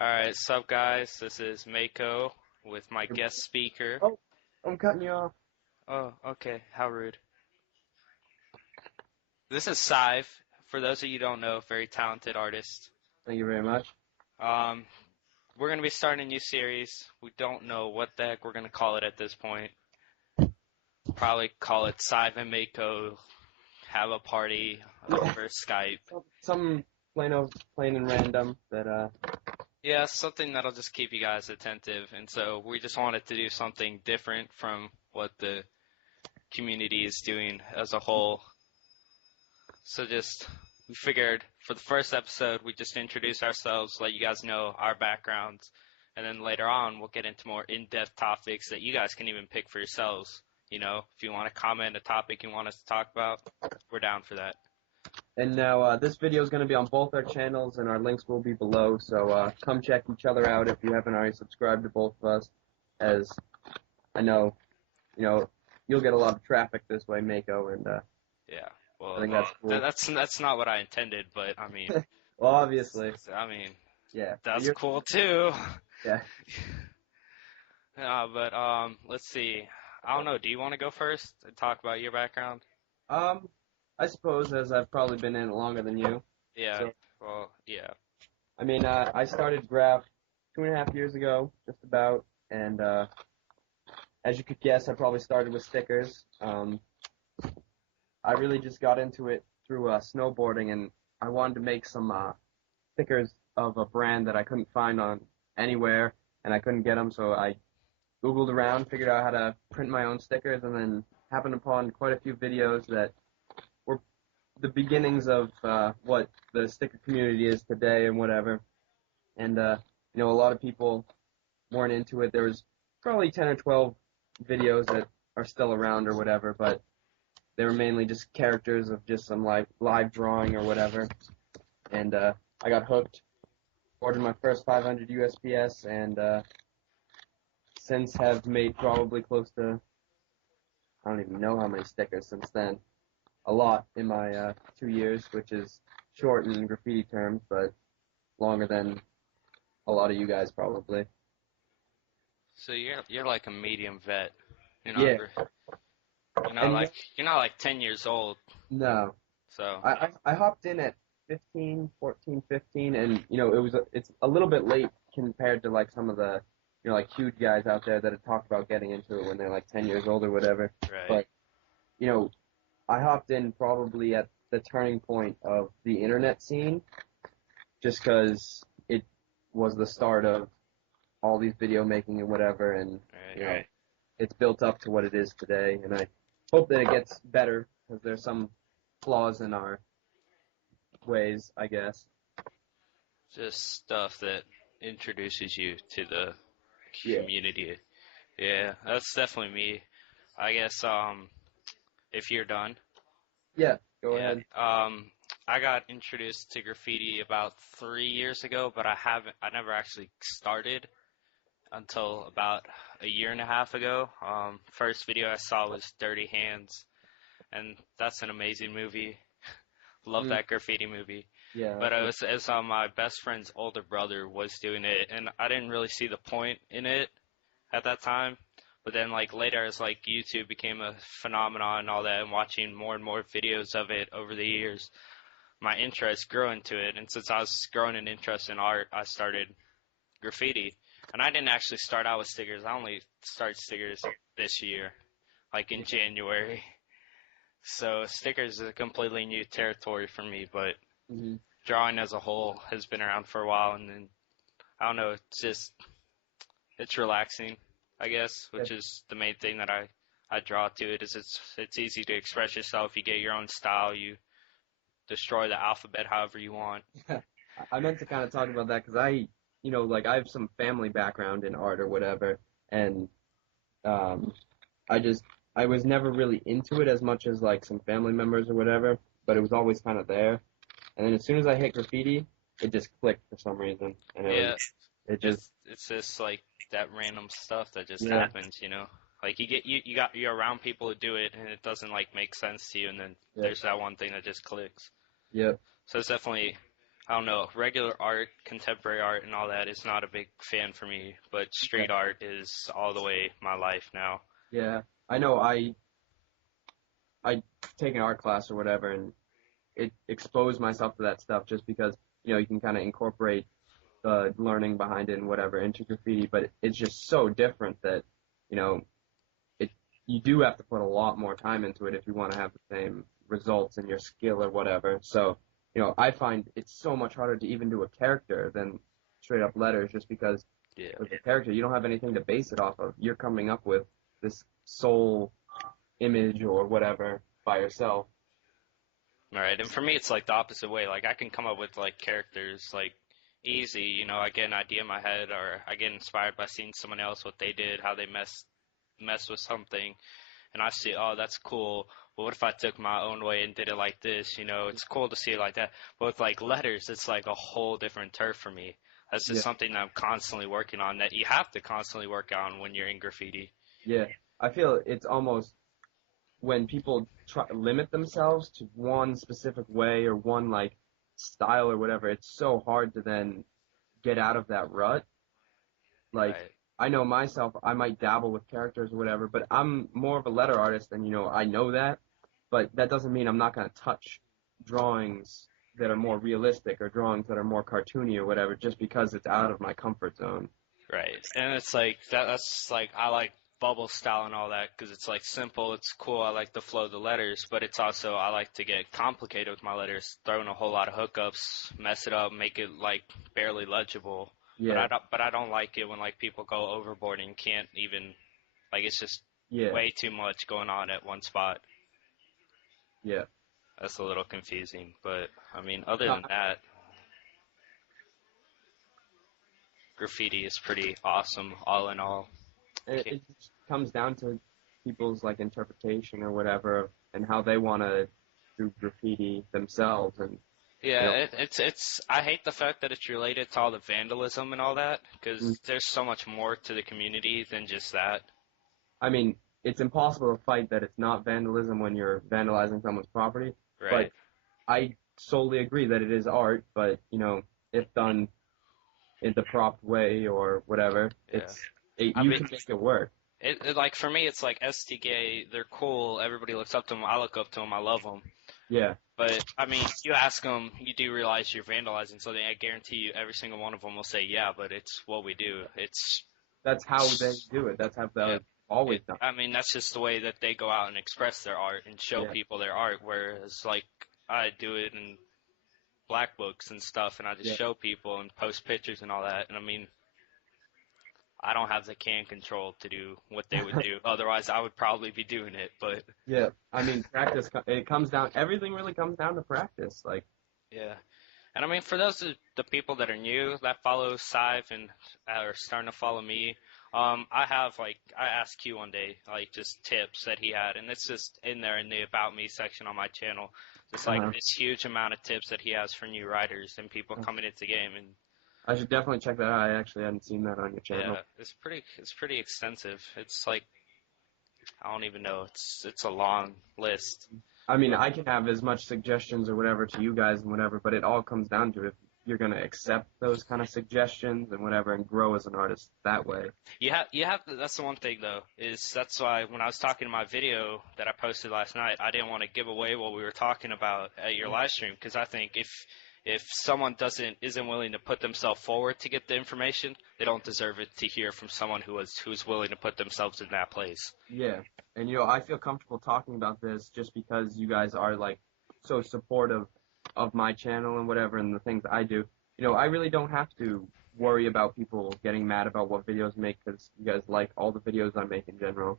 Alright, sup guys, this is Mako with my guest speaker. Oh, I'm cutting you off. Oh, okay, how rude. This is Sive, for those of you who don't know, very talented artist. Thank you very much. Um, we're going to be starting a new series. We don't know what the heck we're going to call it at this point. Probably call it Sive and Mako have a party over Skype. Some plain and random that Yeah, something that'll just keep you guys attentive, and so we just wanted to do something different from what the community is doing as a whole. So we figured for the first episode, we just introduce ourselves, let you guys know our backgrounds, and then later on, we'll get into more in-depth topics that you guys can even pick for yourselves. You know, if you want to comment a topic you want us to talk about, we're down for that. And now this video is going to be on both our channels, and our links will be below. So come check each other out if you haven't already subscribed to both of us. As I know, you'll get a lot of traffic this way, Mako, and Yeah. Well, I think that's cool. that's not what I intended, but I mean, well, obviously, yeah, that's cool too. Yeah. But let's see. I don't know. Do you want to go first and talk about your background? I suppose as I've probably been in it longer than you. Yeah. So, Well, yeah. I mean, I started Graph 2.5 years ago, just about, and as you could guess, I probably started with stickers. I really just got into it through snowboarding, and I wanted to make some stickers of a brand that I couldn't find on anywhere, and I couldn't get them, so I Googled around, figured out how to print my own stickers, and then happened upon quite a few videos that were the beginnings of what the sticker community is today and whatever. And, a lot of people weren't into it. There was probably 10 or 12 videos that are still around or whatever, but they were mainly just characters of just some live drawing or whatever. And I got hooked, ordered my first 500 USPS, and since have made probably close to, I don't even know how many stickers since then. A lot in my 2 years, which is short in graffiti terms, but longer than a lot of you guys probably. So you're like a medium vet. You're Yeah. You're not like 10 years old. No. So I hopped in at 15, 14, 15, and it's a little bit late compared to like some of the like huge guys out there that have talked about getting into it when they're like 10 years old or whatever. Right. But I hopped in probably at the turning point of the internet scene, just because it was the start of all these video making and whatever, and Right. it's built up to what it is today, and I hope that it gets better, because there's some flaws in our ways, I guess. Just stuff that introduces you to the community. Yeah, that's definitely me. I guess if you're done. Yeah, go ahead. I got introduced to graffiti about 3 years ago, but I never actually started until about a year and a half ago. First video I saw was Dirty Hands, and that's an amazing movie. Love that graffiti movie. Yeah. But it was as my best friend's older brother was doing it, and I didn't really see the point in it at that time. But then, like, later, as, like, YouTube became a phenomenon and all that, and watching more and more videos of it over the years, my interest grew into it. And since I was growing an interest in art, I started graffiti. And I didn't actually start out with stickers. I only started stickers this year, like in January. So stickers is a completely new territory for me, but drawing as a whole has been around for a while. And then, I don't know, it's relaxing, I guess, which is the main thing that I draw to it. Is it's easy to express yourself. You get your own style. You destroy the alphabet however you want. I meant to kind of talk about that because I have some family background in art or whatever, and I was never really into it as much as like some family members or whatever, but it was always kind of there. And then as soon as I hit graffiti, it just clicked for some reason, and it's just like that random stuff that just happens, Like you're around people who do it, and it doesn't like make sense to you, and then there's that one thing that just clicks. Yep. So it's definitely, I don't know, regular art, contemporary art, and all that is not a big fan for me, but street art is all the way my life now. Yeah, I know. I take an art class or whatever, and it exposed myself to that stuff just because you can kind of incorporate the learning behind it and whatever into graffiti, but it's just so different that you know it you do have to put a lot more time into it if you want to have the same results in your skill or whatever. So I find it's so much harder to even do a character than straight up letters, just because Yeah. with a character you don't have anything to base it off of. You're coming up with this sole image or whatever by yourself. All right, and for me, it's like the opposite way. Like I can come up with like characters like easy. I get an idea in my head, or I get inspired by seeing someone else what they did, how they mess with something, and I see, oh, that's cool. Well, what if I took my own way and did it like this? It's cool to see it like that. But with like letters, it's like a whole different turf for me. That's just Yeah. something that I'm constantly working on. That you have to constantly work on when you're in graffiti. Yeah, I feel it's almost when people limit themselves to one specific way or one like style or whatever, it's so hard to then get out of that rut. Like Right. I know myself, I might dabble with characters or whatever, but I'm more of a letter artist, and I know that, but that doesn't mean I'm not going to touch drawings that are more realistic or drawings that are more cartoony or whatever, just because it's out of my comfort zone. Right. And it's like that's like I like bubble style and all that because it's like simple, it's cool. I like the flow of the letters, but it's also I like to get complicated with my letters, throw in a whole lot of hookups, mess it up, make it like barely legible. Yeah, But I don't like it when like people go overboard and can't even like it's just yeah, way too much going on at one spot. yeah. That's a little confusing, but I mean, other No, than that, graffiti is pretty awesome all in all. it just comes down to people's like interpretation or whatever and how they want to do graffiti themselves. And you Yeah, know, it's. I hate the fact that it's related to all the vandalism and all that, mm, because there's so much more to the community than just that. I mean, it's impossible to fight that it's not vandalism when you're vandalizing someone's property. Right. But I solely agree that it is art. But if done in the proper way or whatever, Yeah. I you mean, can make it work. like for me, it's like STK. They're cool. Everybody looks up to them. I look up to them. I love them. Yeah, But I mean, you ask them, you do realize you're vandalizing something. I guarantee you, every single one of them will say, "Yeah, but it's what we do. It's that's how they do it. That's how yeah." they've always done. I mean, that's just the way that they go out and express their art and show Yeah, people their art. Whereas, like, I do it in black books and stuff, and I just yeah. show people and post pictures and all that. And I mean, I don't have the can control to do what they would do. Otherwise, I would probably be doing it. But Yeah, I mean, practice. It comes down. Everything really comes down to practice. Like, yeah, and I mean, for those of the people that are new that follow Sive and are starting to follow me, I have like I asked Q one day like just tips that he had, and it's just in there in the About Me section on my channel. Just like uh this huge amount of tips that he has for new writers and people coming into game, and I should definitely check that out. I actually hadn't seen that on your channel. yeah, it's pretty extensive. It's like I don't even know. It's a long list. I mean, I can have as much suggestions or whatever to you guys and whatever, but it all comes down to if you're gonna accept those kind of suggestions and whatever, and grow as an artist that way. You have to, that's the one thing though, is that's why when I was talking in my video that I posted last night, I didn't want to give away what we were talking about at your live stream, because I think if someone isn't willing to put themselves forward to get the information, they don't deserve it to hear from someone who's willing to put themselves in that place. Yeah, and I feel comfortable talking about this just because you guys are like so supportive of my channel and whatever and the things I do. I really don't have to worry about people getting mad about what videos I make because you guys like all the videos I make in general.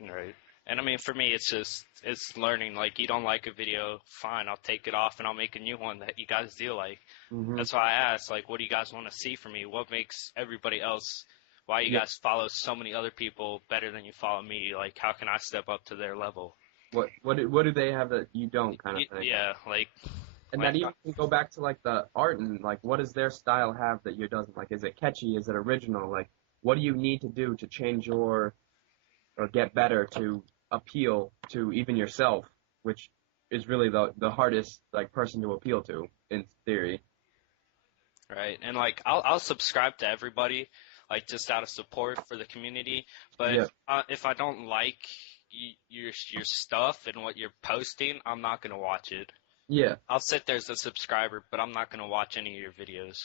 Right. And I mean, for me, it's learning. Like, you don't like a video, fine, I'll take it off and I'll make a new one that you guys do like. Hmm. That's why I asked, like, what do you guys want to see from me? What makes everybody else, why you Yeah. guys follow so many other people better than you follow me? Like, how can I step up to their level? What do they have that you don't kind of thing? Yeah, And like that even can go back to like the art and like what does their style have that you doesn't like? Is it catchy? Is it original? Like what do you need to do to change or get better to appeal to even yourself, which is really the hardest like person to appeal to in theory. Right. And like I'll subscribe to everybody, like just out of support for the community. But Yeah. if I don't like your stuff and what you're posting, I'm not gonna watch it. Yeah. I'll sit there as a subscriber, but I'm not gonna watch any of your videos.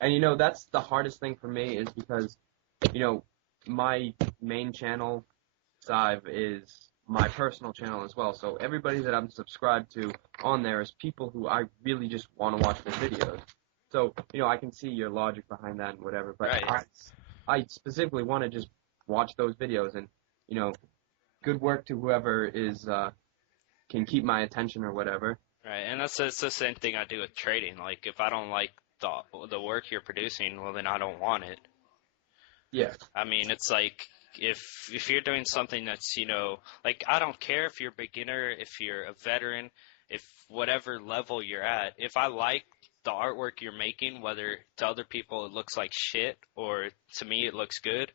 And that's the hardest thing for me is because, my main channel, Sive, is my personal channel as well. So everybody that I'm subscribed to on there is people who I really just want to watch their videos. So, I can see your logic behind that and whatever, but Right. I specifically want to just watch those videos and, good work to whoever can keep my attention or whatever. Right. And it's the same thing I do with trading. Like if I don't like the work you're producing, well then I don't want it. Yeah. I mean, it's like if you're doing something that's, like I don't care if you're a beginner, if you're a veteran, if whatever level you're at, if I like the artwork you're making, whether to other people it looks like shit or to me it looks good,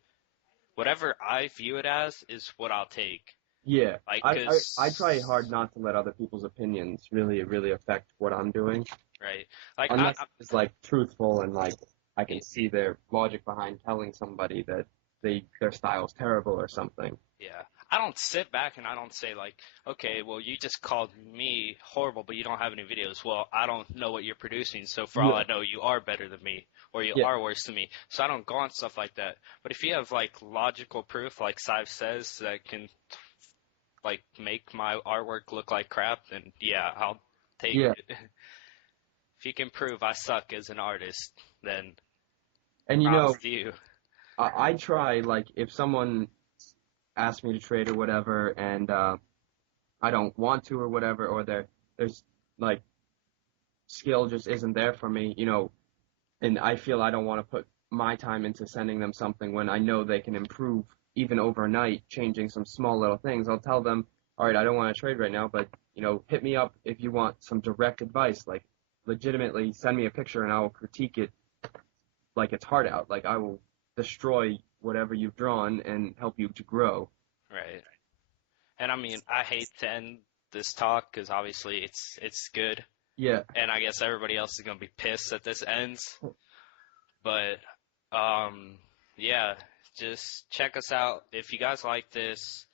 whatever I view it as is what I'll take. Yeah. Like, I try hard not to let other people's opinions really affect what I'm doing. right. Like Unless it's like truthful and like I can see their logic behind telling somebody that their style's terrible or something. yeah. I don't sit back and I don't say like, okay, well you just called me horrible, but you don't have any videos. Well, I don't know what you're producing, so for all I know, you are better than me, or you are worse than me. So I don't go on stuff like that. But if you have like logical proof, like Sive says, that can like make my artwork look like crap, then yeah, I'll take it. If you can prove I suck as an artist, then And props to you. I try, like, if someone asks me to trade or whatever, and I don't want to or whatever, or there's like skill just isn't there for me, and I feel I don't want to put my time into sending them something when I know they can improve even overnight, changing some small little things. I'll tell them, all right, I don't want to trade right now, but hit me up if you want some direct advice. Like, legitimately, send me a picture and I will critique it like it's hard out. Like, I will destroy whatever you've drawn and help you to grow. Right. And I mean, I hate to end this talk because obviously it's good. Yeah. And I guess everybody else is gonna be pissed that this ends. But yeah, just check us out. If you guys like this,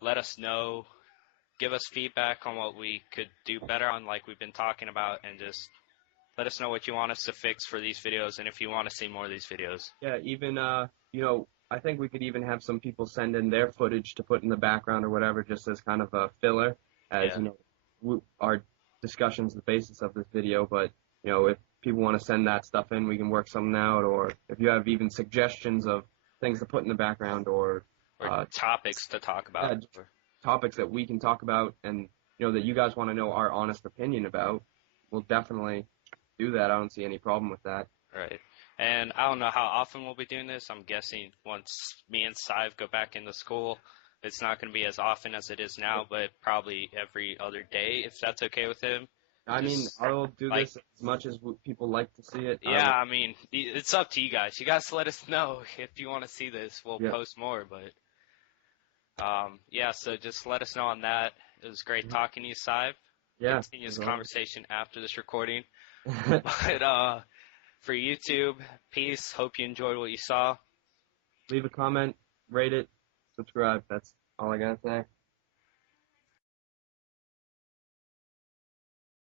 let us know. Give us feedback on what we could do better on, like we've been talking about, and just let us know what you want us to fix for these videos, and if you want to see more of these videos. Yeah, even, I think we could even have some people send in their footage to put in the background or whatever, just as kind of a filler, as, our discussion's the basis of this video, but, if people want to send that stuff in, we can work something out, or if you have even suggestions of things to put in the background, or topics to talk about. Yeah, topics that we can talk about and, that you guys want to know our honest opinion about, we'll definitely do that. I don't see any problem with that. Right. And I don't know how often we'll be doing this. I'm guessing once me and Sive go back into school, it's not going to be as often as it is now, but probably every other day, if that's okay with him. I mean, I'll do this as much as people like to see it. Yeah, I mean, it's up to you guys. You guys let us know if you want to see this. We'll post more, but yeah, so just let us know on that. It was great talking to you, Sive. Yeah. Continue this conversation after this recording. But for YouTube, peace. Hope you enjoyed what you saw. Leave a comment, rate it, subscribe. That's all I gotta say.